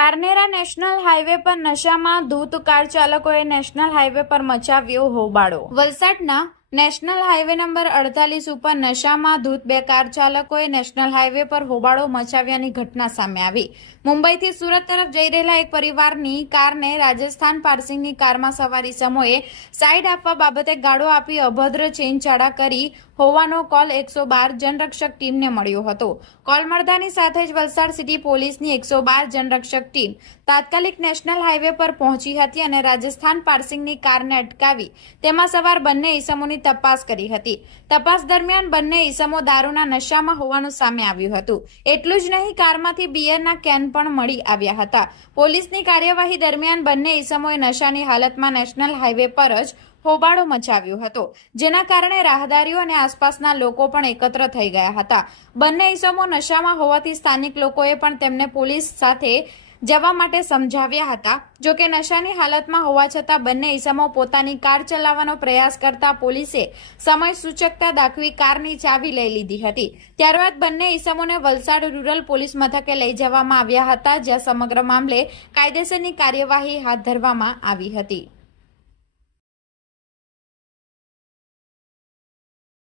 Parnera national highway પર નશામાં ધૂત car ચાલકોએ national highway પર મચાવ્યો હોબાળો। વલસાડના નેશનલ હાઈવે નંબર 48 ઉપર નશામાં ધૂત બે કાર ચાલકોએ નેશનલ હાઈવે પર હોબાળો મચાવ્યાની ઘટના સામે આવી। મુંબઈથી સુરત તરફ જઈ રહેલા એક પરિવારની કારને રાજસ્થાન પાર્સિંગની કારમાં સવારી સમયે સાઈડ આપવા બાબતે ગાળો આપી અભદ્ર ચેનચાળા કરી હોવાનો કોલ 112 જનરક્ષક ટીમને મળ્યો હતો। કોલ મળતાની સાથે જ વલસાડ સિટી પોલીસની 112 જનરક્ષક ટીમ તાત્કાલિક નેશનલ હાઈવે પર પહોંચી હતી અને રાજસ્થાન પાર્સિંગની કારને અટકાવી તેમાં સવાર બંને ઈસમોની તપાસ કરી હતી। તપાસ દરમિયાન બંને ઈસમો દારૂના નશામાં હોવાનું સામે આવ્યું હતું। એટલું જ નહીં, કારમાંથી બિયરના કેન પણ મળી આવ્યા હતા। પોલીસની કાર્યવાહી દરમિયાન બંને ઈસમોએ નશાની હાલતમાં નેશનલ હાઈવે પર જ હોબાળો મચાવ્યો હતો, જેના કારણે રાહદારીઓ અને આસપાસના લોકો પણ એકત્ર થઈ ગયા હતા। બંને ઈસમો નશામાં હોવાથી સ્થાનિક લોકોએ પણ તેમને પોલીસ સાથે જવા માટે સમજાવ્યા હતા। જો કે નશાની હાલતમાં હોવા છતાં બંને ઈસમો પોતાની કાર ચલાવવાનો પ્રયાસ કરતા પોલીસે સમય સૂચકતા દાખવી કારની ચાવી લઈ લીધી હતી। ત્યારબાદ બંને ઈસમોને વલસાડ રૂરલ પોલીસ મથકે લઈ જવામાં આવ્યા હતા, જ્યાં સમગ્ર મામલે કાયદેસરની કાર્યવાહી હાથ ધરવામાં આવી હતી।